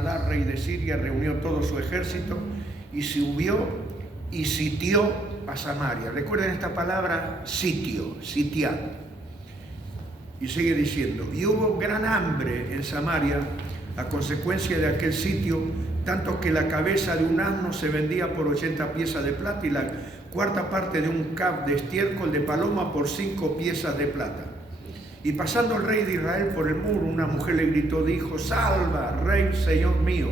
Ben-Hadad, rey de Siria, reunió todo su ejército y subió y sitió a Samaria. Recuerden esta palabra, sitio, sitiar. Y sigue diciendo, y hubo gran hambre en Samaria a consecuencia de aquel sitio, tanto que la cabeza de un asno se vendía por 80 piezas de plata y la cuarta parte de un cab de estiércol de paloma por 5 piezas de plata. Y pasando el rey de Israel por el muro, una mujer le gritó, dijo, salva, rey, señor mío.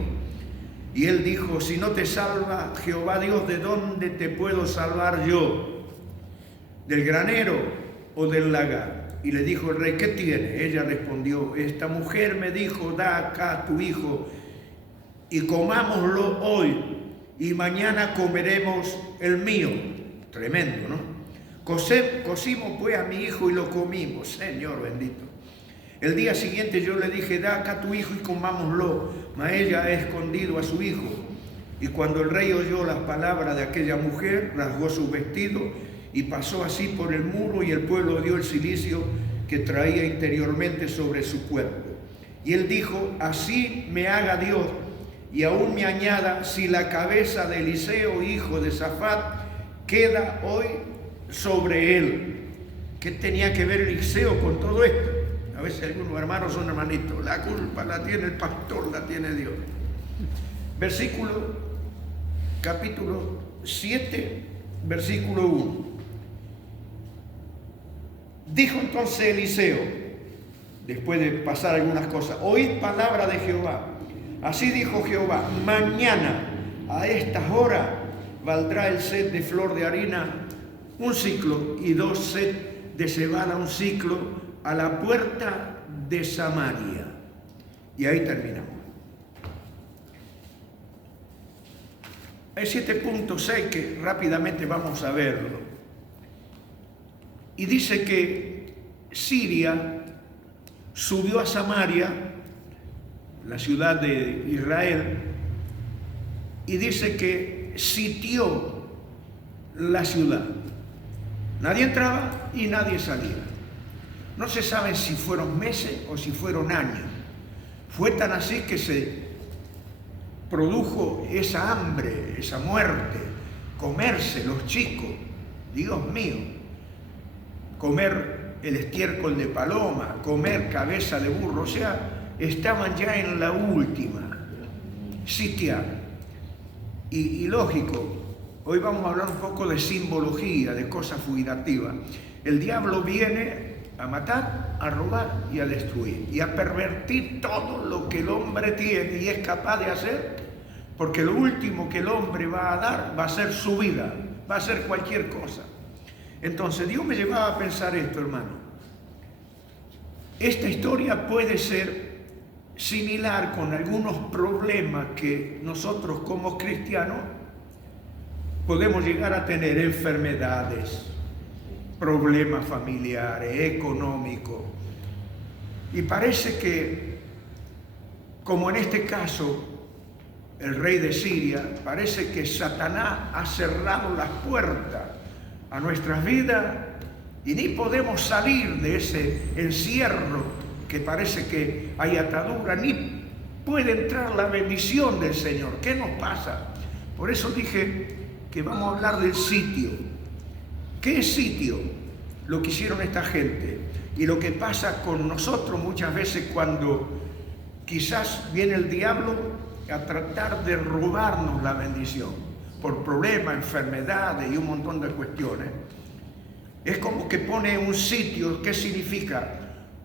Y él dijo, si no te salva Jehová Dios, ¿de dónde te puedo salvar yo? ¿Del granero o del lagar? Y le dijo el rey, ¿qué tiene? Ella respondió, esta mujer me dijo, da acá tu hijo y comámoslo hoy y mañana comeremos el mío. Tremendo, ¿no? Cocimos pues a mi hijo y lo comimos, Señor bendito. El día siguiente yo le dije, da acá tu hijo y comámoslo, mas ella ha escondido a su hijo. Y cuando el rey oyó las palabras de aquella mujer, rasgó su vestido y pasó así por el muro, y el pueblo dio el cilicio que traía interiormente sobre su cuerpo. Y él dijo, así me haga Dios, y aún me añada, si la cabeza de Eliseo, hijo de Safat, queda hoy sobre él. ¿Qué tenía que ver Eliseo con todo esto? A veces algunos hermanos son hermanitos, la culpa la tiene el pastor, la tiene Dios. Capítulo 7, versículo 1. Dijo entonces Eliseo, después de pasar algunas cosas, oíd palabra de Jehová. Así dijo Jehová, mañana a estas horas valdrá el sed de flor de harina un ciclo y 2 sed de cebada un ciclo a la puerta de Samaria. Y ahí terminamos. Hay 7.6 que rápidamente vamos a verlo. Y dice que Siria subió a Samaria, la ciudad de Israel, y dice que sitió la ciudad. Nadie entraba y nadie salía. No se sabe si fueron meses o si fueron años. Fue tan así que se produjo esa hambre, esa muerte, comerse los chicos, Dios mío, comer el estiércol de paloma, comer cabeza de burro, o sea, estaban ya en la última, sitiar. Y lógico, hoy vamos a hablar un poco de simbología, de cosas figurativas. El diablo viene a matar, a robar y a destruir, y a pervertir todo lo que el hombre tiene y es capaz de hacer, porque lo último que el hombre va a dar va a ser su vida, va a ser cualquier cosa. Entonces Dios me llevaba a pensar esto, hermano. Esta historia puede ser similar con algunos problemas que nosotros como cristianos podemos llegar a tener, enfermedades, problemas familiares, económicos. Y parece que, como en este caso, el rey de Siria, parece que Satanás ha cerrado las puertas a nuestras vidas y ni podemos salir de ese encierro que parece que hay atadura, ni puede entrar la bendición del Señor. ¿Qué nos pasa? Por eso dije que vamos a hablar del sitio. ¿Qué es sitio? Lo que hicieron esta gente y lo que pasa con nosotros muchas veces cuando quizás viene el diablo a tratar de robarnos la bendición por problemas, enfermedades y un montón de cuestiones. Es como que pone un sitio. ¿Qué significa?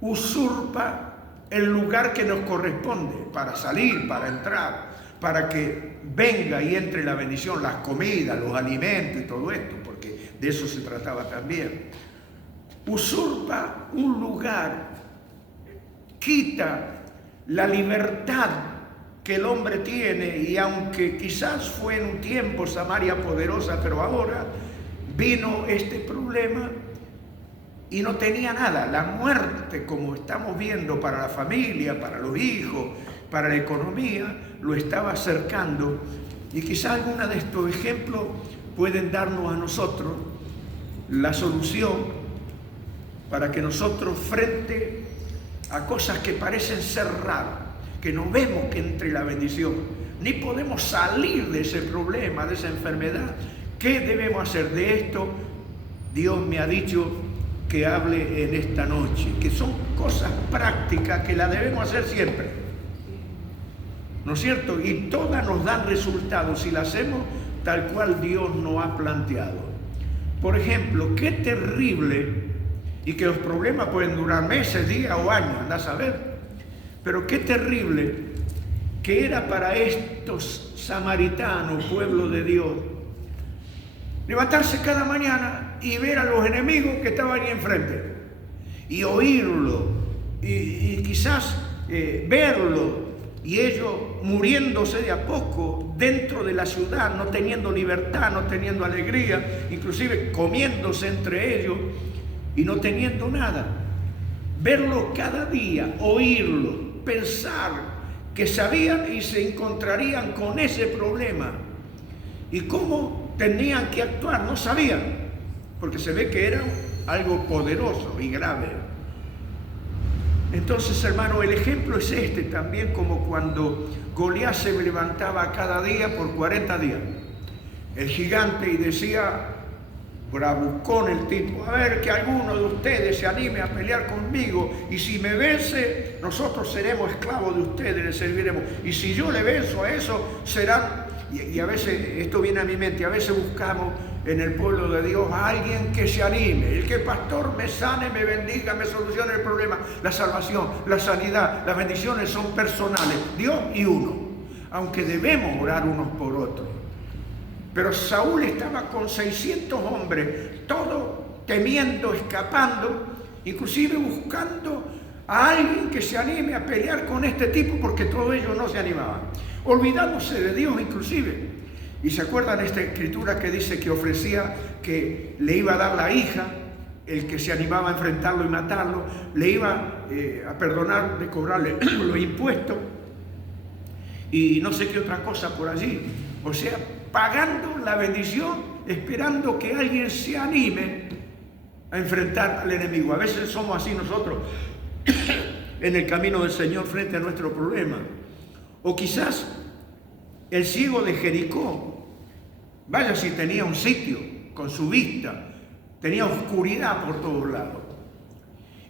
Usurpa el lugar que nos corresponde para salir, para entrar, para que venga y entre la bendición, las comidas, los alimentos y todo esto, porque de eso se trataba también. Usurpa un lugar, quita la libertad que el hombre tiene, y aunque quizás fue en un tiempo Samaria poderosa, pero ahora vino este problema y no tenía nada. La muerte, como estamos viendo, para la familia, para los hijos, para la economía, lo estaba acercando. Y quizás algunos de estos ejemplos pueden darnos a nosotros la solución para que nosotros, frente a cosas que parecen ser raras, que no vemos que entre la bendición, ni podemos salir de ese problema, de esa enfermedad. ¿Qué debemos hacer de esto? Dios me ha dicho que hable en esta noche, que son cosas prácticas que las debemos hacer siempre, ¿no es cierto? Y todas nos dan resultados si las hacemos tal cual Dios nos ha planteado. Por ejemplo, qué terrible, y que los problemas pueden durar meses, días o años, andá a saber, pero qué terrible que era para estos samaritanos, pueblo de Dios, levantarse cada mañana y ver a los enemigos que estaban ahí enfrente, y oírlo, y quizás verlo, y ellos muriéndose de a poco dentro de la ciudad, no teniendo libertad, no teniendo alegría, inclusive comiéndose entre ellos y no teniendo nada. Verlo cada día, oírlo, pensar que sabían y se encontrarían con ese problema y cómo tenían que actuar, no sabían, porque se ve que era algo poderoso y grave. Entonces, hermano, el ejemplo es este también, como cuando Goliat se levantaba cada día por 40 días. El gigante, y decía, bravucón el tipo, a ver que alguno de ustedes se anime a pelear conmigo, y si me vence, nosotros seremos esclavos de ustedes, les serviremos. Y si yo le venzo a eso, serán... Y a veces, esto viene a mi mente, a veces buscamos en el pueblo de Dios a alguien que se anime, el que pastor me sane, me bendiga, me solucione el problema. La salvación, la sanidad, las bendiciones son personales, Dios y uno, aunque debemos orar unos por otros. Pero Saúl estaba con 600 hombres, todos temiendo, escapando, inclusive buscando a alguien que se anime a pelear con este tipo, porque todos ellos no se animaban, olvidándose de Dios inclusive. Y se acuerdan esta escritura que dice que ofrecía que le iba a dar la hija, el que se animaba a enfrentarlo y matarlo, le iba a perdonar de cobrarle los impuestos y no sé qué otra cosa por allí. O sea, pagando la bendición, esperando que alguien se anime a enfrentar al enemigo. A veces somos así nosotros en el camino del Señor frente a nuestro problema. O quizás el ciego de Jericó, vaya si tenía un sitio con su vista, tenía oscuridad por todos lados.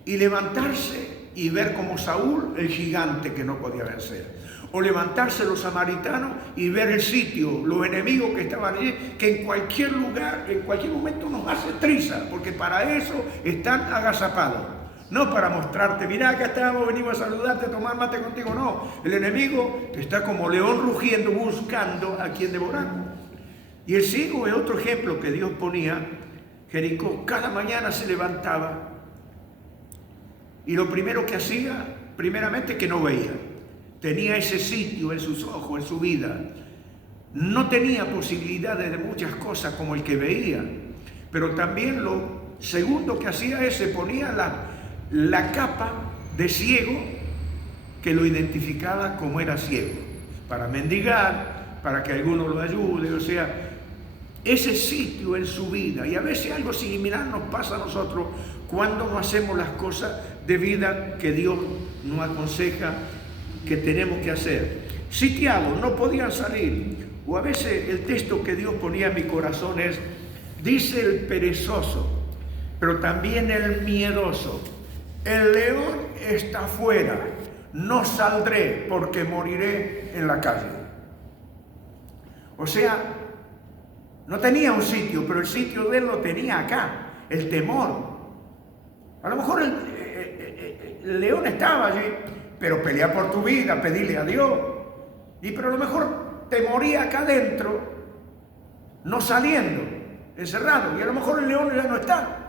Y levantarse y ver como Saúl el gigante que no podía vencer. O levantarse los samaritanos y ver el sitio, los enemigos que estaban allí, que en cualquier lugar, en cualquier momento nos hace trizas, porque para eso están agazapados. No para mostrarte, mirá, acá estamos, venimos a saludarte, a tomar mate contigo, no. El enemigo está como león rugiendo, buscando a quien devorar. Y el ciego es otro ejemplo que Dios ponía. Jericó cada mañana se levantaba y lo primero que hacía, primeramente, que no veía. Tenía ese sitio en sus ojos, en su vida. No tenía posibilidades de muchas cosas como el que veía, pero también lo segundo que hacía es se ponía la capa de ciego que lo identificaba como era ciego, para mendigar, para que alguno lo ayude, o sea, ese sitio en su vida. Y a veces algo similar nos pasa a nosotros cuando no hacemos las cosas de vida que Dios nos aconseja que tenemos que hacer. Sitiados, no podían salir. O a veces el texto que Dios ponía en mi corazón es, dice el perezoso, pero también el miedoso, el león está afuera, no saldré porque moriré en la calle. O sea, no tenía un sitio, pero el sitio de él lo tenía acá, el temor. A lo mejor el león estaba allí, pero pelea por tu vida, pedirle a Dios. Pero a lo mejor te moría acá adentro, no saliendo, encerrado. Y a lo mejor el león ya no está.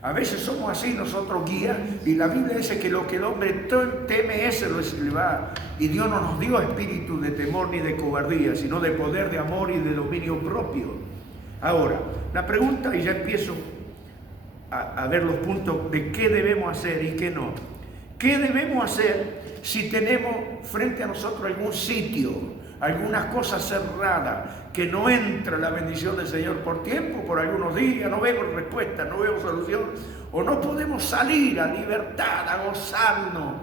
A veces somos así nosotros, guías, y la Biblia dice que lo que el hombre teme ese lo va. Y Dios no nos dio espíritu de temor ni de cobardía, sino de poder, de amor y de dominio propio. Ahora, la pregunta, y ya empiezo a ver los puntos de qué debemos hacer y qué no. ¿Qué debemos hacer si tenemos frente a nosotros algún sitio, algunas cosas cerradas, que no entra la bendición del Señor por tiempo, por algunos días, no vemos respuesta, no vemos solución, o no podemos salir a libertad, a gozarnos,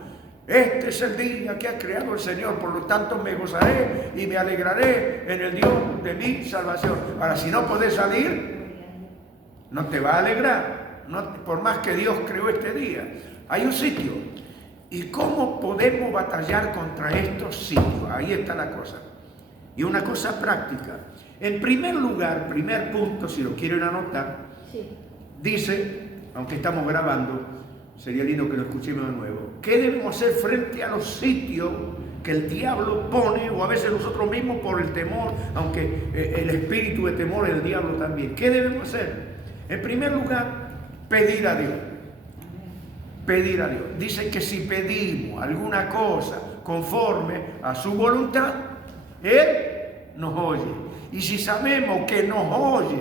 Este es el día que ha creado el Señor, por lo tanto me gozaré y me alegraré en el Dios de mi salvación. Ahora, si no podés salir, no te va a alegrar, no, por más que Dios creó este día. Hay un sitio. ¿Y cómo podemos batallar contra estos sitios? Ahí está la cosa. Y una cosa práctica. En primer lugar, primer punto, si lo quieren anotar, dice, aunque estamos grabando, sería lindo que lo escuchemos de nuevo, ¿qué debemos hacer frente a los sitios que el diablo pone, o a veces nosotros mismos por el temor, aunque el espíritu de temor el diablo también? ¿Qué debemos hacer? En primer lugar, pedir a Dios. Pedir a Dios. Dice que si pedimos alguna cosa conforme a su voluntad, Él nos oye. Y si sabemos que nos oye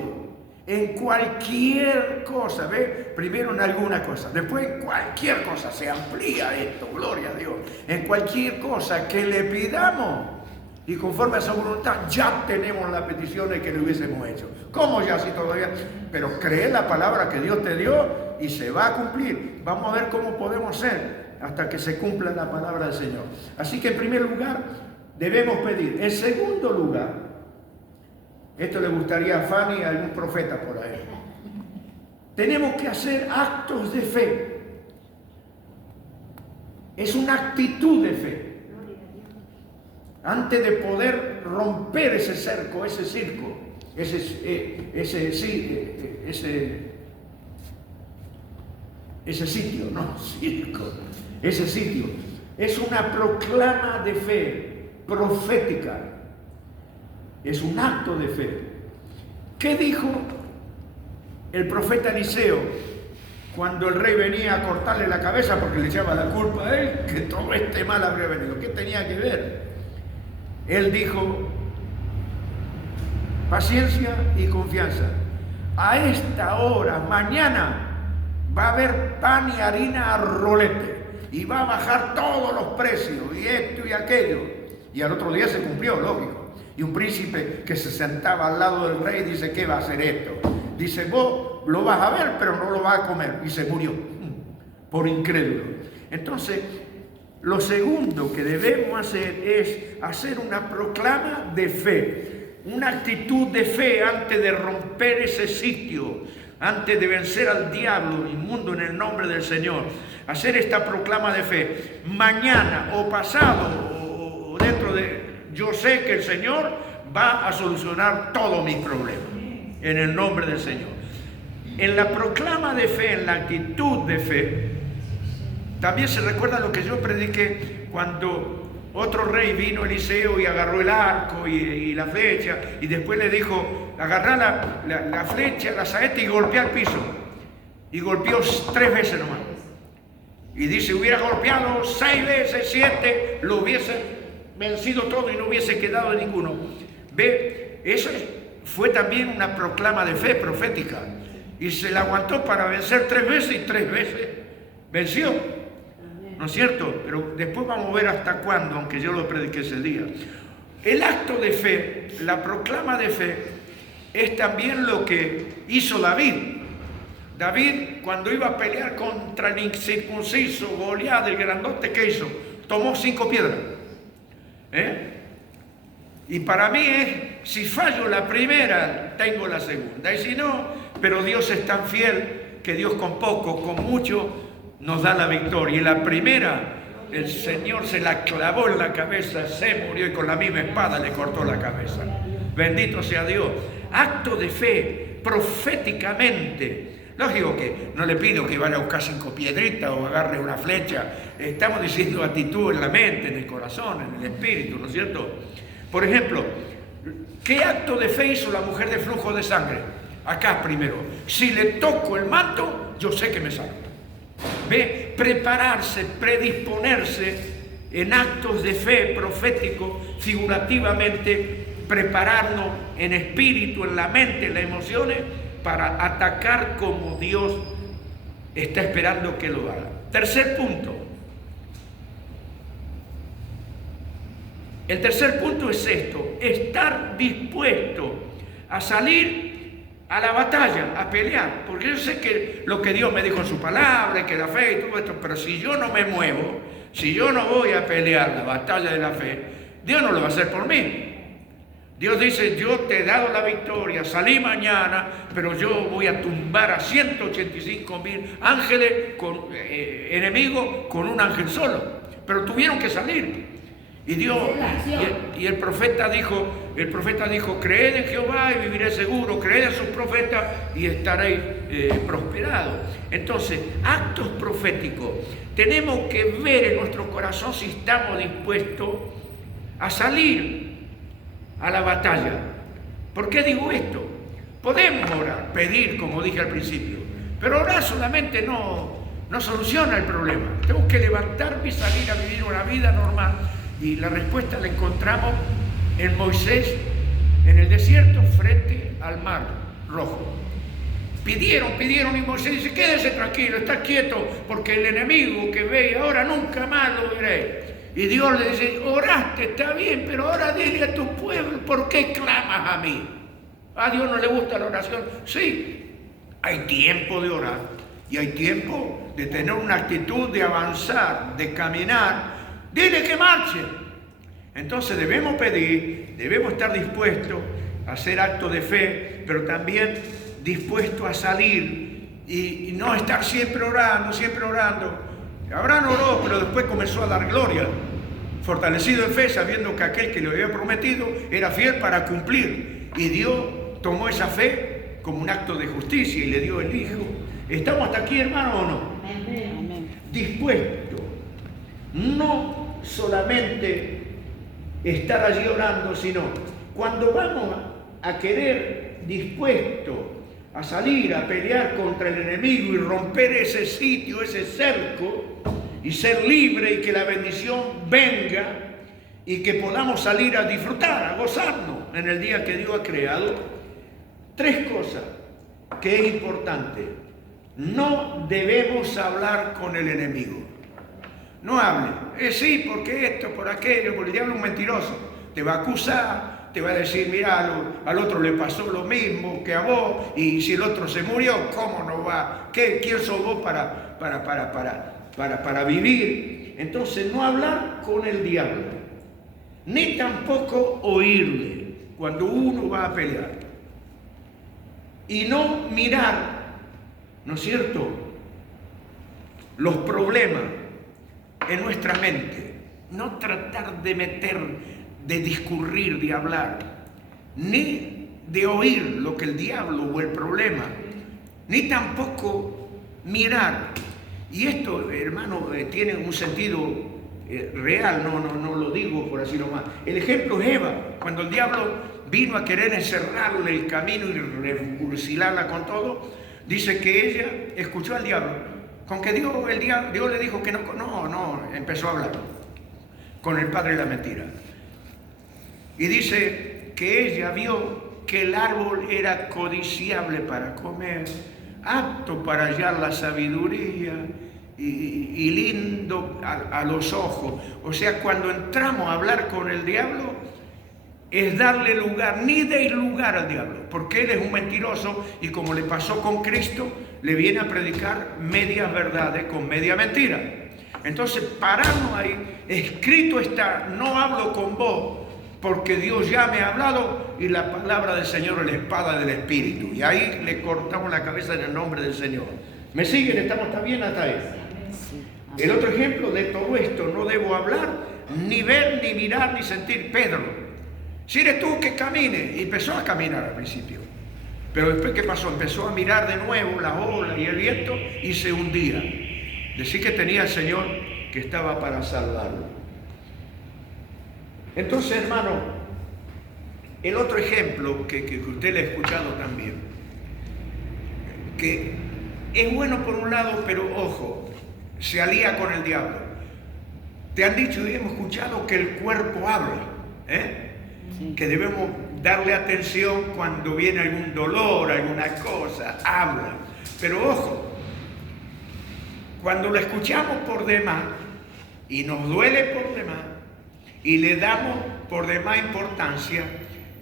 en cualquier cosa, ¿ve? Primero en alguna cosa, después en cualquier cosa, se amplía esto, gloria a Dios. En cualquier cosa que le pidamos y conforme a su voluntad, ya tenemos las peticiones que le hubiésemos hecho. ¿Cómo ya si todavía? Pero cree la palabra que Dios te dio y se va a cumplir. Vamos a ver cómo podemos ser hasta que se cumpla la palabra del Señor. Así que en primer lugar debemos pedir. En segundo lugar, esto le gustaría a Fanny y a algún profeta por ahí, tenemos que hacer actos de fe. Es una actitud de fe. Antes de poder romper ese cerco, ese circo, ese sitio, no circo, ese sitio, es una proclama de fe profética, es un acto de fe. ¿Qué dijo el profeta Eliseo cuando el rey venía a cortarle la cabeza porque le echaba la culpa a él, que todo este mal habría venido? ¿Qué tenía que ver? Él dijo, paciencia y confianza. A esta hora, mañana, va a haber pan y harina a rolete y va a bajar todos los precios y esto y aquello. Y al otro día se cumplió, lógico. Y un príncipe que se sentaba al lado del rey dice, ¿qué va a hacer esto? Dice, vos lo vas a ver, pero no lo vas a comer. Y se murió por incrédulo. Entonces, lo segundo que debemos hacer es hacer una proclama de fe, una actitud de fe antes de romper ese sitio, antes de vencer al diablo inmundo en el nombre del Señor. Hacer esta proclama de fe. Mañana o pasado o dentro de... Yo sé que el Señor va a solucionar todos mis problemas en el nombre del Señor. En la proclama de fe, en la actitud de fe, también se recuerda lo que yo prediqué cuando otro rey vino, Eliseo, y agarró el arco y la flecha, y después le dijo, agarrá la flecha, la saeta y golpea el piso. Y golpeó 3 veces nomás. Y dice, hubiera golpeado 6 veces, 7, lo hubiese vencido todo y no hubiese quedado ninguno. Ve, eso fue también una proclama de fe profética. Y se la aguantó para vencer 3 veces y 3 veces venció. ¿No es cierto? Pero después vamos a ver hasta cuándo, aunque yo lo prediqué ese día. El acto de fe, la proclama de fe, es también lo que hizo David. David, cuando iba a pelear contra el incircunciso Goliat, el grandote, ¿qué hizo? Tomó 5 piedras. Y para mí es, si fallo la primera, tengo la segunda. Y si no, pero Dios es tan fiel que Dios con poco, con mucho, nos da la victoria. Y la primera, el Señor se la clavó en la cabeza, se murió y con la misma espada le cortó la cabeza. Bendito sea Dios. Acto de fe, proféticamente. Lógico que no le pido que vaya a buscar 5 piedritas o agarre una flecha. Estamos diciendo actitud en la mente, en el corazón, en el espíritu, ¿no es cierto? Por ejemplo, ¿qué acto de fe hizo la mujer de flujo de sangre? Acá primero. Si le toco el manto, yo sé que me salvo. Ve, prepararse, predisponerse en actos de fe profético, figurativamente, prepararnos en espíritu, en la mente, en las emociones, para atacar como Dios está esperando que lo haga. Tercer punto. El tercer punto es esto: estar dispuesto a salir a la batalla, a pelear, porque yo sé que lo que Dios me dijo en su palabra, que la fe y todo esto, pero si yo no me muevo, Si yo no voy a pelear la batalla de la fe, Dios no lo va a hacer por mí. Dios dice, yo te he dado la victoria, salí mañana, pero yo voy a tumbar a 185.000 ángeles, enemigos, con un ángel solo. Pero tuvieron que salir. Y Dios, y el profeta dijo, creed en Jehová y viviré seguro, creed en sus profetas y estaréis prosperados. Entonces, actos proféticos. Tenemos que ver en nuestro corazón si estamos dispuestos a salir a la batalla. ¿Por qué digo esto? Podemos orar, pedir, como dije al principio, pero orar solamente no soluciona el problema. Tengo que levantarme y salir a vivir una vida normal. Y la respuesta la encontramos en Moisés, en el desierto, frente al mar Rojo. Pidieron y Moisés dice, quédese tranquilo, está quieto, porque el enemigo que ve ahora nunca más lo veré. Y Dios le dice, oraste, está bien, pero ahora dile a tu pueblo, ¿por qué clamas a mí? ¿A Dios no le gusta la oración? Sí, hay tiempo de orar y hay tiempo de tener una actitud de avanzar, de caminar. Dile que marche. Entonces debemos pedir, debemos estar dispuestos a hacer actos de fe, pero también dispuestos a salir y no estar siempre orando, siempre orando. Abraham oró, pero después comenzó a dar gloria, fortalecido en fe, sabiendo que aquel que le había prometido era fiel para cumplir. Y Dios tomó esa fe como un acto de justicia y le dio el hijo. ¿Estamos hasta aquí, hermano, o no? Amén. Dispuesto. No solamente estar allí orando, sino cuando vamos a querer dispuesto a salir a pelear contra el enemigo y romper ese sitio, ese cerco, y ser libre y que la bendición venga y que podamos salir a disfrutar, a gozarnos en el día que Dios ha creado. Tres cosas que es importante. No debemos hablar con el enemigo. No hable. Sí, porque esto, por aquello, porque el diablo es un mentiroso. Te va a acusar, te va a decir, mira, al otro le pasó lo mismo que a vos, y si el otro se murió, ¿cómo no va? ¿Quién sos vos para vivir? Entonces, no hablar con el diablo, ni tampoco oírle cuando uno va a pelear. Y no mirar, ¿no es cierto?, los problemas en nuestra mente. No tratar de meter, de discurrir, de hablar, ni de oír lo que el diablo o el problema, ni tampoco mirar. Y esto, hermano, tiene un sentido real, no lo digo por así nomás. El ejemplo es Eva, cuando el diablo vino a querer encerrarle el camino y refugiarla con todo, dice que ella escuchó al diablo. Con que Dios le dijo que no, empezó a hablar con el padre de la mentira. Y dice que ella vio que el árbol era codiciable para comer, apto para hallar la sabiduría y lindo a los ojos. O sea, cuando entramos a hablar con el diablo, es darle lugar, ni deis lugar al diablo, porque él es un mentiroso y como le pasó con Cristo, le viene a predicar medias verdades con media mentira. Entonces, pararnos ahí, escrito está, no hablo con vos, porque Dios ya me ha hablado y la palabra del Señor es la espada del Espíritu. Y ahí le cortamos la cabeza en el nombre del Señor. ¿Me siguen? ¿Está bien hasta ahí? El otro ejemplo de todo esto, no debo hablar, ni ver, ni mirar, ni sentir. Pedro, si eres tú que camine, y empezó a caminar al principio. Pero después, ¿qué pasó? Empezó a mirar de nuevo las olas y el viento y se hundía. Decía que tenía el Señor que estaba para salvarlo. Entonces, hermano, el otro ejemplo que usted le ha escuchado también, que es bueno por un lado, pero ojo, se alía con el diablo. Te han dicho y hemos escuchado que el cuerpo habla, Sí. Que debemos darle atención cuando viene algún dolor, alguna cosa, habla. Pero ojo, cuando lo escuchamos por demás y nos duele por demás y le damos por demás importancia,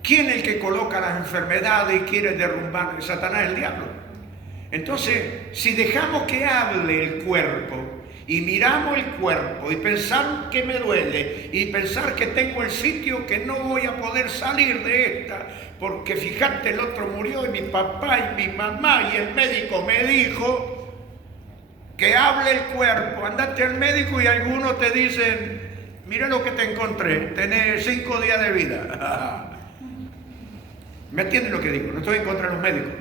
¿quién es el que coloca las enfermedades y quiere derrumbar? Satanás, el diablo. Entonces, si dejamos que hable el cuerpo y miramos el cuerpo y pensar que me duele y pensar que tengo el sitio que no voy a poder salir de esta, porque fíjate, el otro murió y mi papá y mi mamá y el médico me dijo que hable el cuerpo. Andate al médico y algunos te dicen, mira lo que te encontré, tenés 5 días de vida. ¿Me entienden lo que digo? No estoy en contra de los médicos.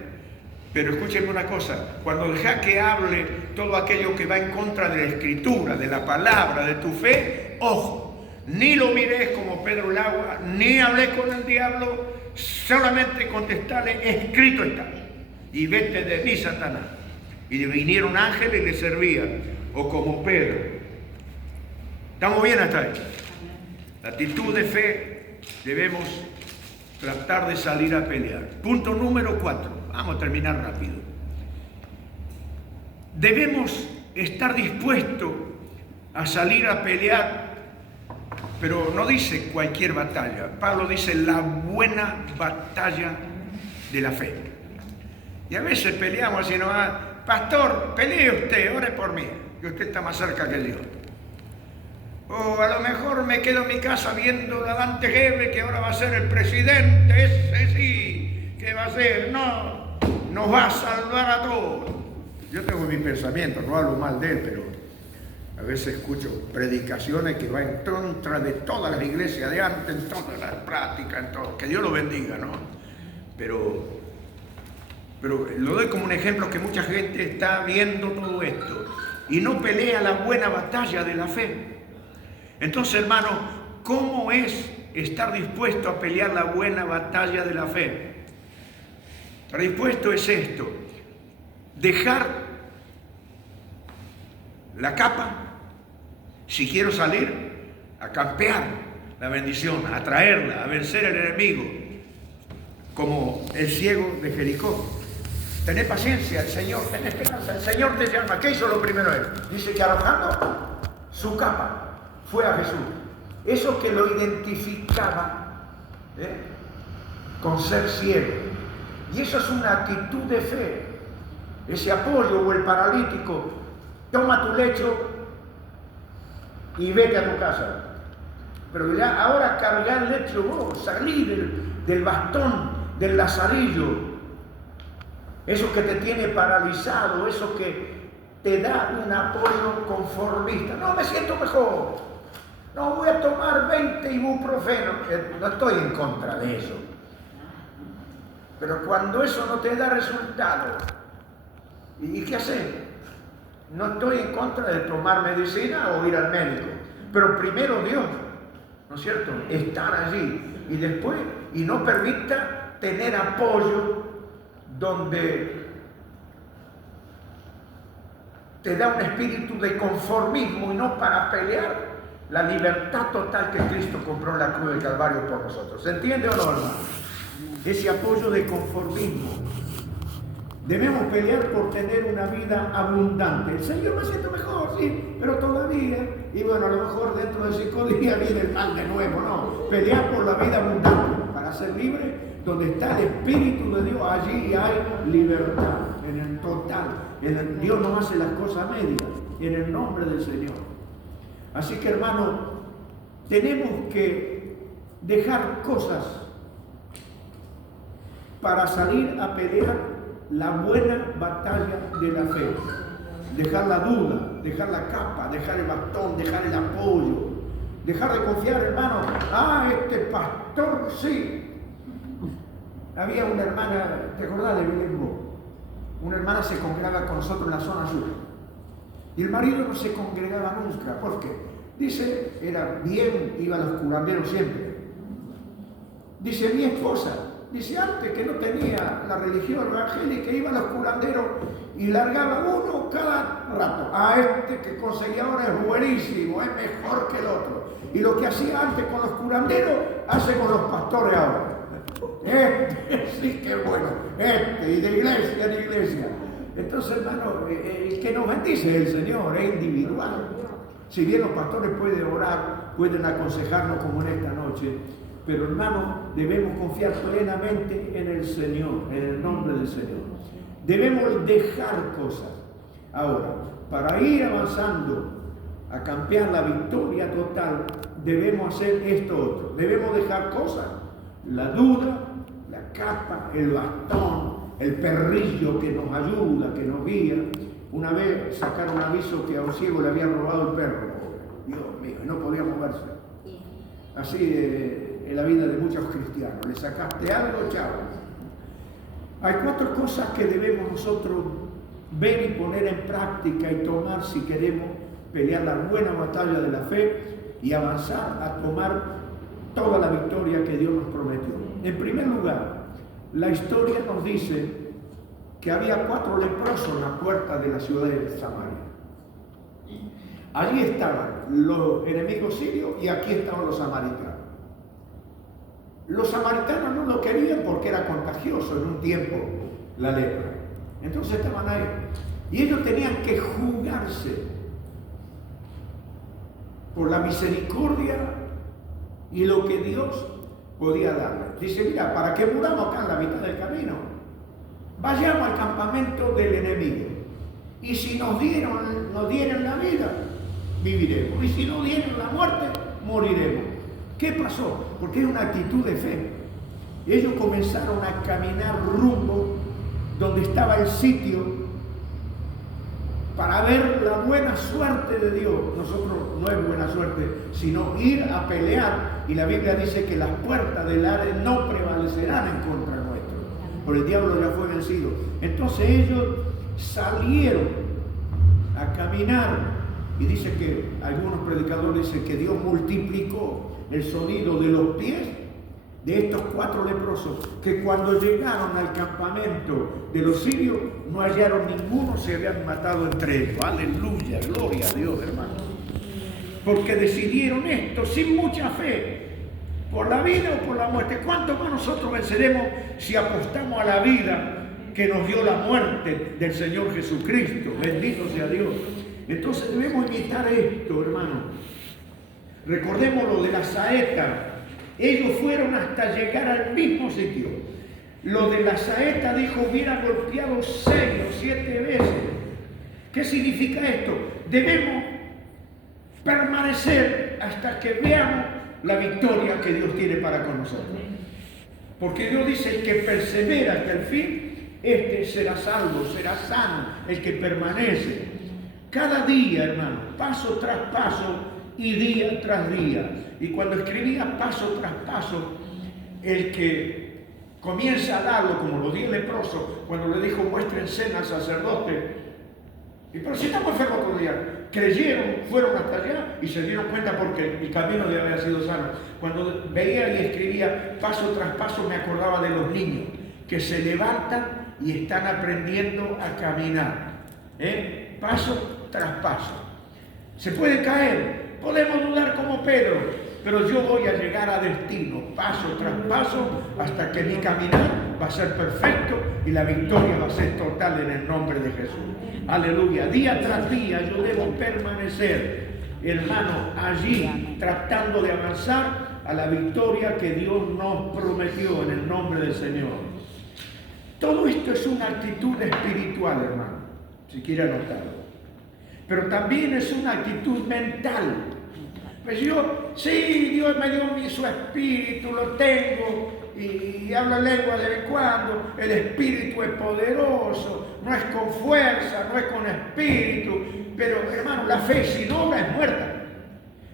Pero escúchenme una cosa, cuando deja que hable todo aquello que va en contra de la escritura, de la palabra, de tu fe, ojo, ni lo mires como Pedro el agua, ni hablé con el diablo, solamente contestarle, escrito está, y vete de mí, Satanás. Y vinieron ángeles y le servían, o como Pedro. ¿Estamos bien hasta ahí? La actitud de fe debemos tratar de salir a pelear. Punto número 4. Vamos a terminar rápido. Debemos estar dispuestos a salir a pelear, pero no dice cualquier batalla. Pablo dice la buena batalla de la fe. Y a veces peleamos así, no, pastor, pelee usted, ore por mí, que usted está más cerca que Dios. O a lo mejor me quedo en mi casa viendo a Dante Gebel, que ahora va a ser el presidente, ese sí, que va a ser, no, nos va a salvar a todos. Yo tengo mis pensamientos, no hablo mal de él, pero a veces escucho predicaciones que van en contra de todas las iglesias de antes, en todas las prácticas, en todo. Que Dios lo bendiga, ¿no? Pero lo doy como un ejemplo que mucha gente está viendo todo esto y no pelea la buena batalla de la fe. Entonces, hermano, ¿cómo es estar dispuesto a pelear la buena batalla de la fe? Estar dispuesto es esto: dejar la capa, si quiero salir, a campear la bendición, a traerla, a vencer al enemigo, como el ciego de Jericó. Tené paciencia, el Señor, ten esperanza, el Señor te llama. ¿Qué hizo lo primero él? Dice que arrojando su capa fue a Jesús. Eso que lo identificaba con ser ciego. Y eso es una actitud de fe. Ese apoyo, o el paralítico, toma tu lecho y vete a tu casa. Pero ya ahora cargar el lecho vos, salir del bastón, del lazarillo. Eso que te tiene paralizado, eso que te da un apoyo conformista. No, me siento mejor. No, voy a tomar 20 ibuprofeno. No estoy en contra de eso. Pero cuando eso no te da resultado, ¿y qué hacer? No estoy en contra de tomar medicina o ir al médico. Pero primero Dios, ¿no es cierto? Estar allí. Y después, y no permita tener apoyo donde te da un espíritu de conformismo y no para pelear la libertad total que Cristo compró en la cruz del Calvario por nosotros. ¿Se entiende o no, hermano? Ese apoyo de conformismo. Debemos pelear por tener una vida abundante. El Señor, me siento mejor, sí, pero todavía, y bueno, a lo mejor dentro de 5 días viene el mal de nuevo, no. Pelear por la vida abundante, para ser libre. Donde está el Espíritu de Dios, allí hay libertad, en el total. Dios no hace las cosas medias, en el nombre del Señor. Así que, hermano, tenemos que dejar cosas para salir a pelear la buena batalla de la fe. Dejar la duda, dejar la capa, dejar el bastón, dejar el apoyo, dejar de confiar, hermano. Este pastor sí. Había una hermana, ¿te acordás de Belengo? Una hermana se congregaba con nosotros en la zona sur. Y el marido no se congregaba nunca. ¿Por qué? Dice, era bien, iba a los curanderos siempre. Dice, mi esposa, dice, antes que no tenía la religión evangélica, iba a los curanderos y largaba uno cada rato. Este que conseguía ahora es buenísimo, es mejor que el otro. Y lo que hacía antes con los curanderos, hace con los pastores ahora. Sí que bueno, y de iglesia en iglesia. Entonces, hermano, el que nos bendice el Señor es individual. Si bien los pastores pueden orar, pueden aconsejarnos como en esta noche, pero hermano, debemos confiar plenamente en el Señor, en el nombre del Señor. Debemos dejar cosas. Ahora, para ir avanzando a campear la victoria total, debemos hacer esto otro. Debemos dejar cosas, la duda, la capa, el bastón, el perrillo que nos ayuda, que nos guía. Una vez sacaron un aviso que a un ciego le habían robado el perro. Dios mío, y no podía moverse. Así en la vida de muchos cristianos. Le sacaste algo, chao. Hay 4 cosas que debemos nosotros ver y poner en práctica y tomar si queremos pelear la buena batalla de la fe y avanzar a tomar toda la victoria que Dios nos prometió. En primer lugar, la historia nos dice que había 4 leprosos en la puerta de la ciudad de Samaria. Allí estaban los enemigos sirios y aquí estaban los samaritanos. Los samaritanos no lo querían porque era contagioso en un tiempo la lepra. Entonces estaban ahí. Y ellos tenían que jugarse por la misericordia y lo que Dios podía darle. Dice, mira, para que muramos acá en la mitad del camino, vayamos al campamento del enemigo. Y si nos dieron la vida, viviremos. Y si nos dieron la muerte, moriremos. ¿Qué pasó? Porque es una actitud de fe. Ellos comenzaron a caminar rumbo donde estaba el sitio para ver la buena suerte de Dios. Nosotros no es buena suerte, sino ir a pelear. Y la Biblia dice que las puertas del Hades no prevalecerán en contra nuestro. Por el diablo ya fue vencido. Entonces ellos salieron a caminar. Y dice que algunos predicadores dicen que Dios multiplicó el sonido de los pies de estos 4 leprosos, que cuando llegaron al campamento de los sirios no hallaron ninguno, se habían matado entre ellos. Aleluya, gloria a Dios, hermano. Porque decidieron esto sin mucha fe, por la vida o por la muerte. ¿Cuánto más nosotros venceremos si apostamos a la vida que nos dio la muerte del Señor Jesucristo? Bendito sea Dios. Entonces debemos imitar esto, hermano. Recordemos lo de la saeta. Ellos fueron hasta llegar al mismo sitio. Lo de la saeta, dijo, hubiera golpeado 6 o 7 veces. ¿Qué significa esto? Debemos permanecer hasta que veamos la victoria que Dios tiene para con nosotros. Porque Dios dice, el que persevera hasta el fin, este será salvo, será sano, el que permanece. Cada día, hermano, paso tras paso y día tras día. Y cuando escribía paso tras paso, el que comienza a darlo, como los 10 leprosos, cuando le dijo, muéstrense al sacerdote. Y pero si estamos enfermos otro día, creyeron, fueron hasta allá y se dieron cuenta porque el camino de haber sido sano. Cuando veía y escribía paso tras paso, me acordaba de los niños que se levantan y están aprendiendo a caminar. Paso tras paso. Se puede caer, podemos dudar como Pedro, pero yo voy a llegar a destino, paso tras paso, hasta que mi caminar va a ser perfecto y la victoria va a ser total en el nombre de Jesús. Aleluya. Día tras día yo debo permanecer, hermano, allí, tratando de avanzar a la victoria que Dios nos prometió en el nombre del Señor. Todo esto es una actitud espiritual, hermano, si quiere anotarlo. Pero también es una actitud mental. Pues yo, sí, Dios me dio su espíritu, lo tengo, y hablo lengua de vez en cuando. El espíritu es poderoso, no es con fuerza, no es con espíritu. Pero, hermano, la fe sin obra es muerta.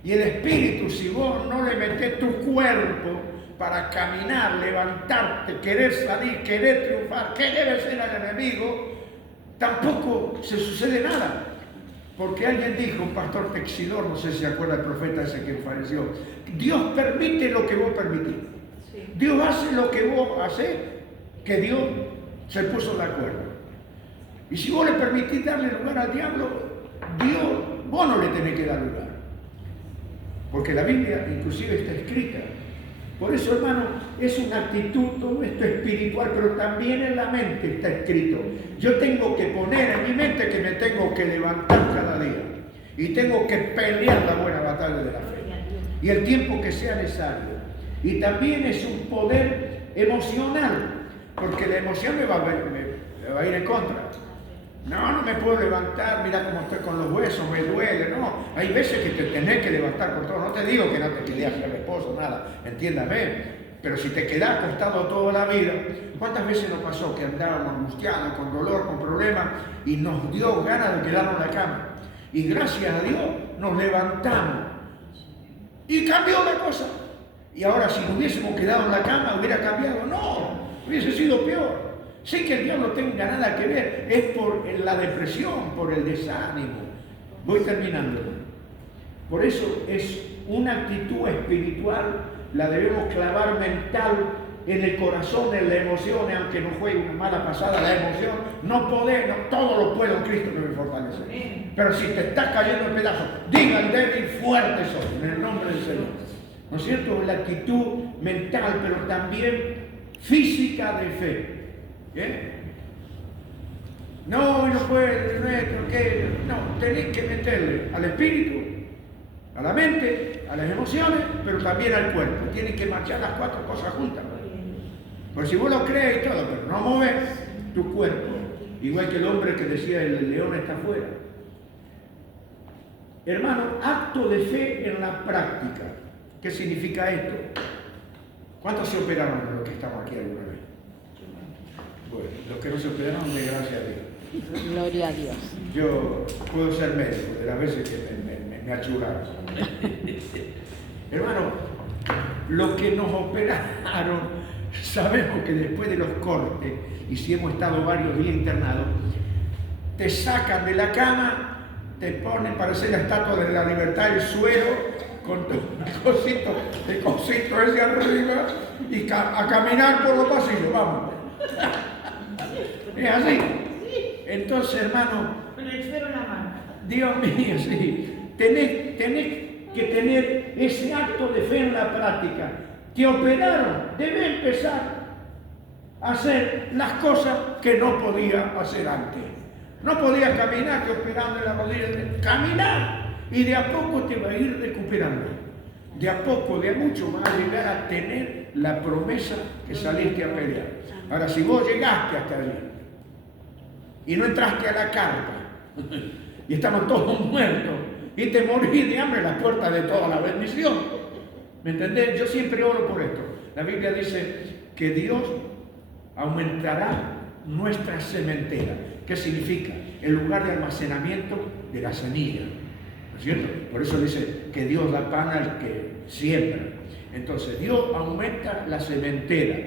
Y el espíritu, si vos no le metés tu cuerpo para caminar, levantarte, querer salir, querer triunfar, querer vencer al enemigo, tampoco se sucede nada. Porque alguien dijo, un pastor Texidor, no sé si se acuerda el profeta ese que falleció, Dios permite lo que vos permitís. Sí. Dios hace lo que vos hacés, que Dios se puso de acuerdo. Y si vos le permitís darle lugar al diablo, vos no le tenés que dar lugar. Porque la Biblia inclusive está escrita. Por eso, hermano, es una actitud, todo esto espiritual, pero también en la mente está escrito. Yo tengo que poner en mi mente que me tengo que levantar cada día. Y tengo que pelear la buena batalla de la fe. Y el tiempo que sea necesario. Y también es un poder emocional, porque la emoción me va a ir en contra. No me puedo levantar, mira cómo estoy con los huesos, me duele. No, hay veces que te tenés que levantar con todo. No te digo que no te quedes hacer reposo, nada, entiéndame. Pero si te quedás acostado toda la vida, ¿cuántas veces nos pasó que andábamos angustiados, con dolor, con problemas, y nos dio ganas de quedarnos en la cama? Y gracias a Dios nos levantamos. Y cambió la cosa. Y ahora si nos hubiésemos quedado en la cama, ¿hubiera cambiado? No, hubiese sido peor. Sé que el diablo no tenga nada que ver, es por la depresión, por el desánimo. Voy terminando. Por eso es una actitud espiritual, la debemos clavar mental en el corazón, en la emoción, aunque nos juegue una mala pasada la emoción. No podemos, todo lo puedo en Cristo que me fortalece. Pero si te estás cayendo en pedazos, diga al débil, fuerte soy, en el nombre del Señor. ¿No es cierto? La actitud mental, pero también física de fe. No puede, ¿qué? No, tenés que meterle al espíritu, a la mente, a las emociones, pero también al cuerpo. Tienen que marchar las cuatro cosas juntas. Porque si vos lo crees y todo, pero no moves tu cuerpo, igual que el hombre que decía el león está afuera. Hermano, acto de fe en la práctica. ¿Qué significa esto? ¿Cuántos se operaron de los que estamos aquí alguna vez? Bueno, los que no se operaron, de gracia a Dios. Gloria a Dios. Yo puedo ser médico de las veces que me achuraron. Hermano, los que nos operaron, sabemos que después de los cortes, y si hemos estado varios días internados, te sacan de la cama, te ponen para hacer la estatua de la libertad, el suero, con tu cosito ese arriba, y a caminar por los pasillos, vamos. Es así. Entonces, hermano, Dios mío, sí. Tenés que tener ese acto de fe en la práctica. Te operaron, debes empezar a hacer las cosas que no podía hacer antes. No podías caminar, te operaron de la rodilla. Caminar, y de a poco te va a ir recuperando. De a poco, de a mucho, vas a llegar a tener la promesa que saliste a pelear. Ahora, si vos llegaste hasta allí y no entraste a la carpa y estaban todos muertos y te morís de hambre, la puerta de toda la bendición. ¿Me entendés? Yo siempre oro por esto. La Biblia dice que Dios aumentará nuestra sementera. ¿Qué significa? El lugar de almacenamiento de la semilla. ¿No es cierto? Por eso dice que Dios da pan al que siembra. Entonces, Dios aumenta la sementera.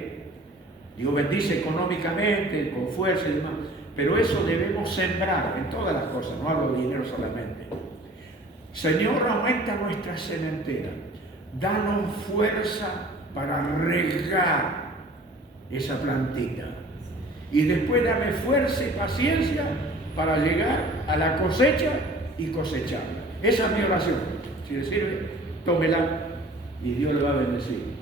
Dios bendice económicamente, con fuerza y demás. Pero eso debemos sembrar en todas las cosas, no hablo de dinero solamente. Señor, aumenta nuestra sementera. Danos fuerza para regar esa plantita. Y después dame fuerza y paciencia para llegar a la cosecha y cosechar. Esa es mi oración. Si le sirve, tómela y Dios le va a bendecir.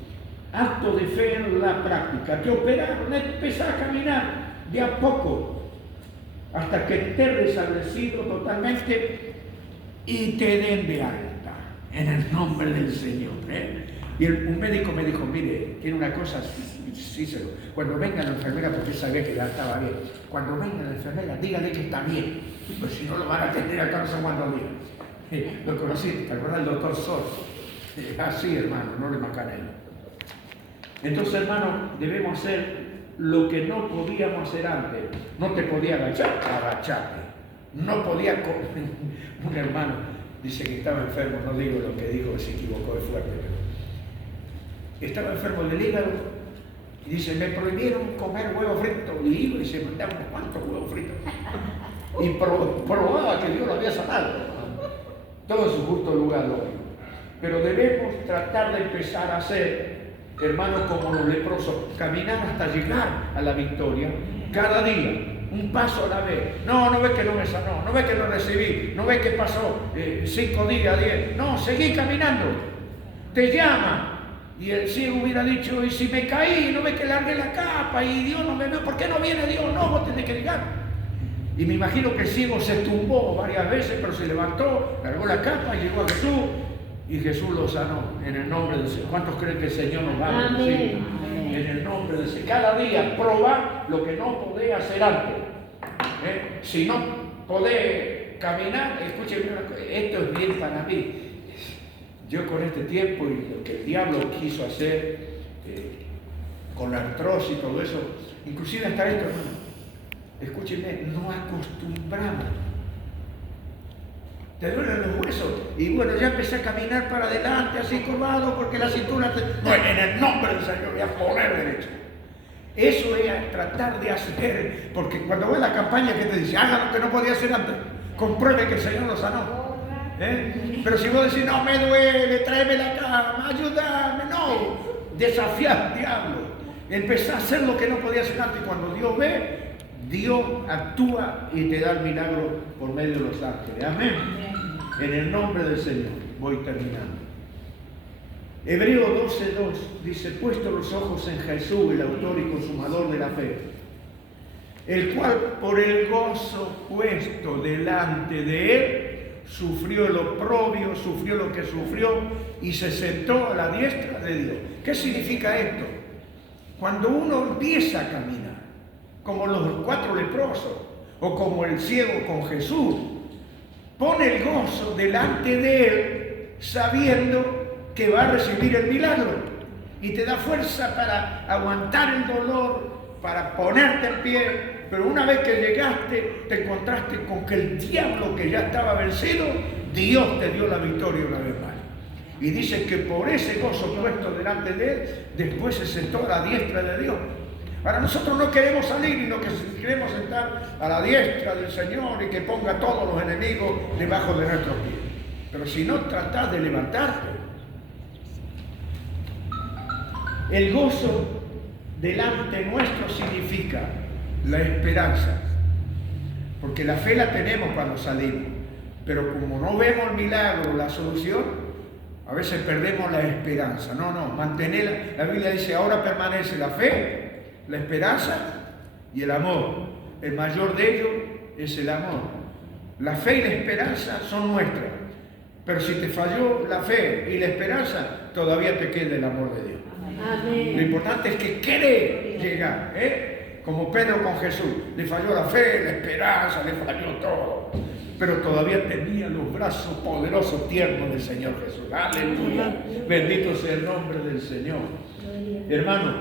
Acto de fe en la práctica. Te operaron, empezás a caminar de a poco hasta que estés restablecido totalmente y te den de alta en el nombre del Señor. Y un médico me dijo, mire, tiene una cosa, cuando venga la enfermera, porque sabía que ya estaba bien, cuando venga la enfermera, dígale que está bien, pues si no lo van a tener acá no sé cuántos días. Lo conocí, ¿te acuerdas del doctor Sos? Así, hermano, no le macanelo. Entonces, hermano, debemos hacer lo que no podíamos hacer antes. No te podía agachar, agachate. No podía un hermano dice que estaba enfermo, no digo lo que dijo, se equivocó de fuerte, pero estaba enfermo del hígado y dice, me prohibieron comer huevo frito, y se mandaba unos cuantos huevos fritos y probaba que Dios lo había sanado, todo en su justo lugar, lógico. Pero debemos tratar de empezar a hacer, hermanos, como los leprosos, caminar hasta llegar a la victoria cada día. Un paso a la vez. No ves que no me sanó, no ves que lo recibí, no ves que pasó 5 días, 10. No, seguí caminando. Te llama. Y el ciego hubiera dicho, y si me caí, no ves que largué la capa y Dios no me ve, ¿por qué no viene Dios? No, vos tenés que llegar. Y me imagino que el ciego se tumbó varias veces, pero se levantó, largó la capa y llegó a Jesús. Y Jesús lo sanó en el nombre del Señor. ¿Cuántos creen que el Señor nos va a bendecir? En el nombre del Señor. Cada día probar lo que no podía hacer antes. Si no podés caminar, escúcheme, esto es bien para mí. Yo con este tiempo y lo que el diablo quiso hacer con la artrosis y todo eso, inclusive hasta esto, hermano, escúcheme, no acostumbramos. Te duelen los huesos. Y bueno, ya empecé a caminar para adelante, así curvado, porque la cintura... No, en el nombre del Señor voy a poner derecho. Eso es tratar de hacer, porque cuando ve la campaña que te dice, haga lo que no podía hacer antes, compruebe que el Señor lo sanó. Pero si vos decís, no me duele, tráeme la cama, ayúdame, no, desafiar al diablo. Empezá a hacer lo que no podía hacer antes. Y cuando Dios ve, Dios actúa y te da el milagro por medio de los ángeles. Amén. En el nombre del Señor. Voy terminando. Hebreos 12:2 dice, puesto los ojos en Jesús, el autor y consumador de la fe, el cual por el gozo puesto delante de él, sufrió el oprobio, sufrió lo que sufrió y se sentó a la diestra de Dios. ¿Qué significa esto? Cuando uno empieza a caminar, como los 4 leprosos, o como el ciego con Jesús, pone el gozo delante de él, sabiendo que va a recibir el milagro, y te da fuerza para aguantar el dolor, para ponerte en pie. Pero una vez que llegaste, te encontraste con que el diablo, que ya estaba vencido, Dios te dio la victoria una vez más. Y dice que por ese gozo puesto delante de él, después se sentó a la diestra de Dios. Ahora nosotros no queremos salir, y lo que queremos sentar a la diestra del Señor y que ponga a todos los enemigos debajo de nuestros pies. Pero si no tratás de levantarte, el gozo delante nuestro significa la esperanza, porque la fe la tenemos cuando salimos, pero como no vemos el milagro, la solución, a veces perdemos la esperanza. No, mantenerla. La Biblia dice, ahora permanece la fe, la esperanza y el amor. El mayor de ellos es el amor. La fe y la esperanza son nuestras, pero si te falló la fe y la esperanza, todavía te queda el amor de Dios. Amén. Lo importante es que quiere llegar, como Pedro con Jesús. Le falló la fe, la esperanza, le falló todo, pero todavía tenía los brazos poderosos, tiernos del Señor Jesús. Aleluya. Bendito sea el nombre del Señor. Hermano,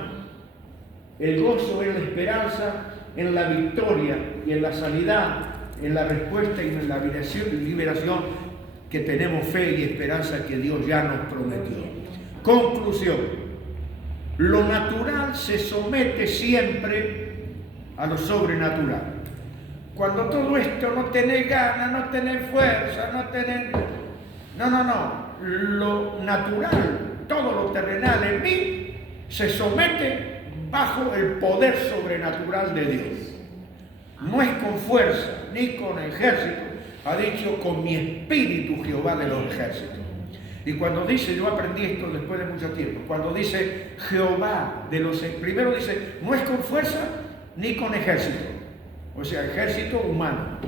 el gozo es la esperanza en la victoria y en la sanidad, en la respuesta y en la liberación, que tenemos fe y esperanza que Dios ya nos prometió. Conclusión. Lo natural se somete siempre a lo sobrenatural. Cuando todo esto no tenés ganas, no tenés fuerza, no tenés... No. Lo natural, todo lo terrenal en mí, se somete bajo el poder sobrenatural de Dios. No es con fuerza, ni con ejército. Ha dicho, con mi espíritu Jehová de los ejércitos. Y cuando dice, yo aprendí esto después de mucho tiempo, cuando dice Jehová de los ejércitos, primero dice, no es con fuerza ni con ejército, o sea, ejército humano.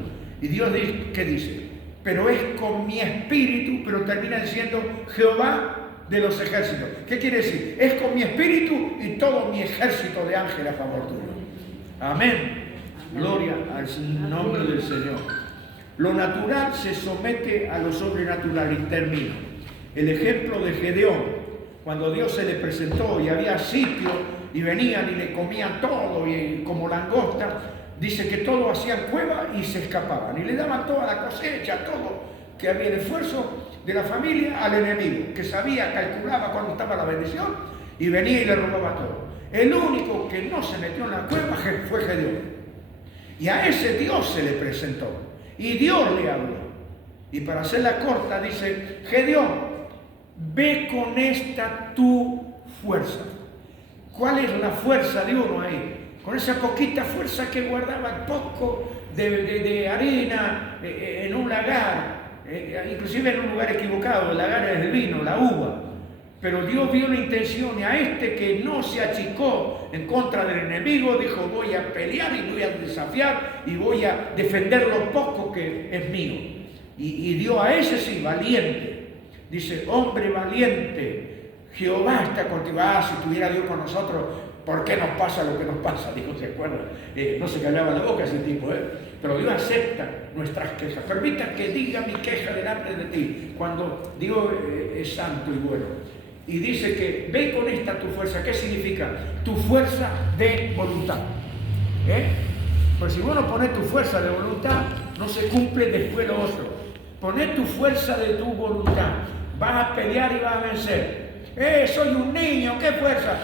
Y Dios dice, ¿qué dice? Pero es con mi espíritu, pero termina diciendo Jehová de los ejércitos. ¿Qué quiere decir? Es con mi espíritu y todo mi ejército de ángeles a favor tuyo. Amén. Gloria al nombre del Señor. Lo natural se somete a lo sobrenatural. Y termino. El ejemplo de Gedeón, cuando Dios se le presentó y había sitio y venían y le comían todo y como langosta, dice que todos hacían cueva y se escapaban y le daban toda la cosecha, todo que había, el esfuerzo de la familia al enemigo, que sabía, calculaba cuándo estaba la bendición y venía y le robaba todo. El único que no se metió en la cueva fue Gedeón, y a ese Dios se le presentó y Dios le habló. Y para hacerla corta dice, Gedeón, ve con esta tu fuerza. ¿Cuál es la fuerza de uno ahí? Con esa poquita fuerza que guardaba poco de harina en un lagar, inclusive en un lugar equivocado. El lagar es el vino, la uva. Pero Dios vio la intención, y a este que no se achicó en contra del enemigo, dijo, voy a pelear y voy a desafiar y voy a defender lo poco que es mío. Y dio a ese sí, valiente. Dice, hombre valiente, Jehová está contigo. Si tuviera Dios con nosotros, ¿Por qué nos pasa lo que nos pasa? Dijo, ¿se acuerdan? No se callaba la boca ese tipo, Pero Dios acepta nuestras quejas. Permita que diga mi queja delante de ti, cuando Dios es santo y bueno. Y dice que ve con esta tu fuerza. ¿Qué significa? Tu fuerza de voluntad. Pues si vos no pones tu fuerza de voluntad, no se cumple después lo otro. Poné tu fuerza de tu voluntad. Vas a pelear y vas a vencer. Soy un niño, ¿qué fuerza?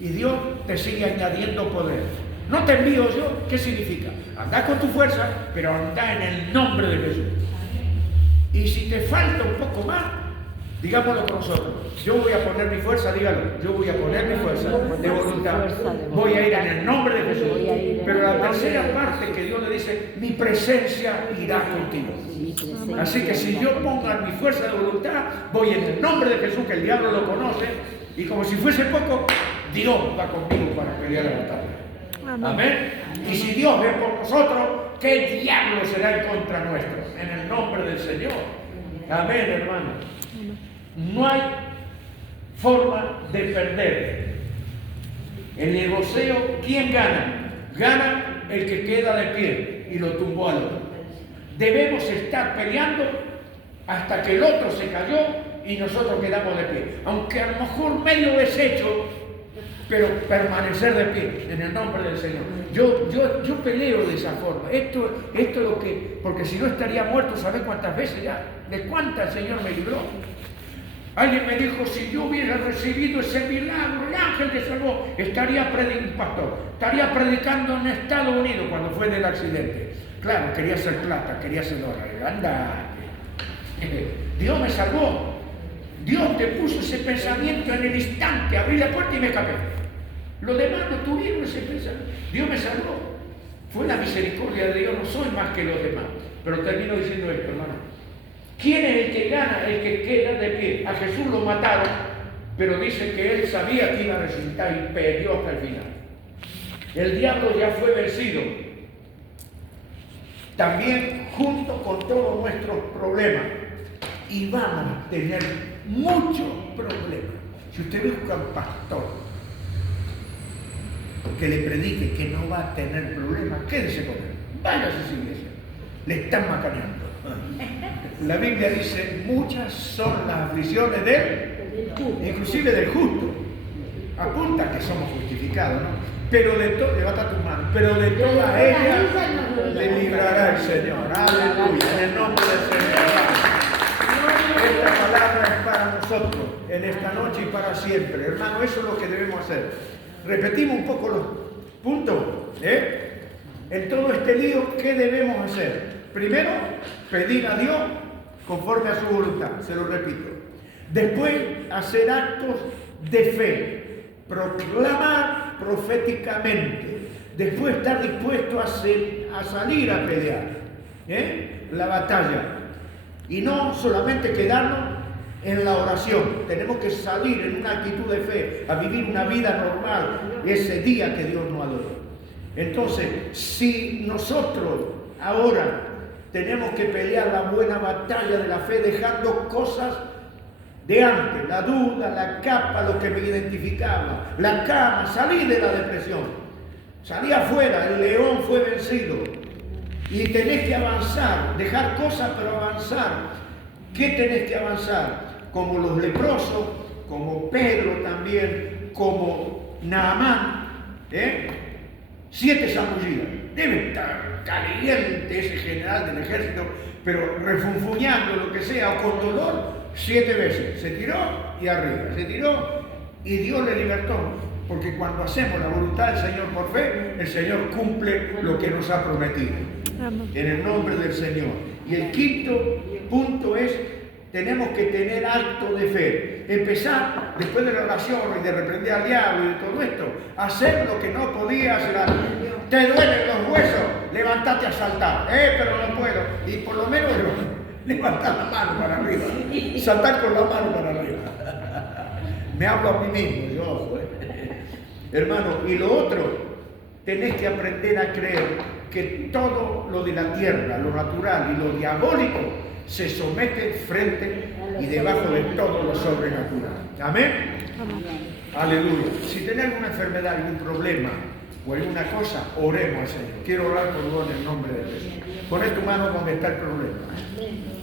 Y Dios te sigue añadiendo poder. No te envío yo, ¿qué significa? Andá con tu fuerza, pero andá en el nombre de Jesús. Y si te falta un poco más, digámoslo con nosotros. Yo voy a poner mi fuerza, dígalo. Yo voy a poner mi fuerza de voluntad. Voy a ir en el nombre de Jesús. Pero la tercera parte que Dios le dice, mi presencia irá contigo. Así que si yo pongo mi fuerza de voluntad, voy en el nombre de Jesús, que el diablo lo conoce, y como si fuese poco, Dios va conmigo para pelear la batalla. Amén. Y si Dios ve por nosotros, ¿qué diablo será en contra nuestro? En el nombre del Señor. Amén, hermano. No hay forma de perder. El negocio, ¿quién gana? Gana el que queda de pie y lo tumbó al otro. Debemos estar peleando hasta que el otro se cayó y nosotros quedamos de pie. Aunque a lo mejor medio deshecho, pero permanecer de pie en el nombre del Señor. Yo peleo de esa forma. Esto es lo que, porque si no estaría muerto, ¿sabes cuántas veces ya? ¿De cuántas el Señor me libró? Alguien me dijo, si yo hubiera recibido ese milagro, el ángel te salvó, estaría predicando en Estados Unidos cuando fue del accidente. Claro, quería hacer plata, quería hacer dólares. Anda, Dios me salvó. Dios te puso ese pensamiento en el instante, abrí la puerta y me escapé. Los demás no tuvieron ese pensamiento. Dios me salvó. Fue la misericordia de Dios, no soy más que los demás. Pero termino diciendo esto, hermano. ¿Quién es el que gana? El que queda de pie. A Jesús lo mataron, pero dice que él sabía que iba a resucitar y peleó hasta el final. El diablo ya fue vencido. También junto con todos nuestros problemas. Y vamos a tener muchos problemas. Si usted busca un pastor que le predique que no va a tener problemas, quédese con él. Váyase a su iglesia. Le están macaneando. La Biblia dice, muchas son las aflicciones inclusive del justo. Apunta que somos justificados, ¿no? Pero de todo, levanta tus manos, pero de todas ellas le librará el Señor. Aleluya, en el nombre del Señor. Esta palabra es para nosotros, en esta noche y para siempre. Hermano, eso es lo que debemos hacer. Repetimos un poco los puntos, En todo este lío, ¿qué debemos hacer? Primero, pedir a Dios conforme a su voluntad, se lo repito. Después, hacer actos de fe, proclamar proféticamente. Después, estar dispuesto a salir a pelear la batalla. Y no solamente quedarnos en la oración. Tenemos que salir en una actitud de fe, a vivir una vida normal ese día que Dios nos adoró. Entonces, si nosotros ahora tenemos que pelear la buena batalla de la fe dejando cosas de antes, la duda, la capa, lo que me identificaba, la cama, salí de la depresión, salí afuera, el león fue vencido y tenés que avanzar, dejar cosas pero avanzar. ¿Qué tenés que avanzar? Como los leprosos, como Pedro también, como Naamán, 7 zambullida. Debe estar caliente ese general del ejército, pero refunfuñando lo que sea, o con dolor, 7 veces. Se tiró y arriba, se tiró y Dios le libertó. Porque cuando hacemos la voluntad del Señor por fe, el Señor cumple lo que nos ha prometido. Amén. En el nombre del Señor. Y el quinto punto es, tenemos que tener acto de fe. Empezar, después de la oración y de reprender al diablo y de todo esto, hacer lo que no podía hacer antes. Te duelen los huesos, levántate a saltar. Pero no puedo. Y por lo menos levantar la mano para arriba. Saltar con la mano para arriba. Me hablo a mí mismo, yo. Hermano, y lo otro, tenés que aprender a creer que todo lo de la tierra, lo natural y lo diabólico, se somete frente y debajo de todo lo sobrenatural. Amén. Aleluya. Si tenés alguna enfermedad, algún problema o alguna cosa, oremos al Señor. Quiero orar por vos en el nombre de Jesús. Poné tu mano donde está el problema.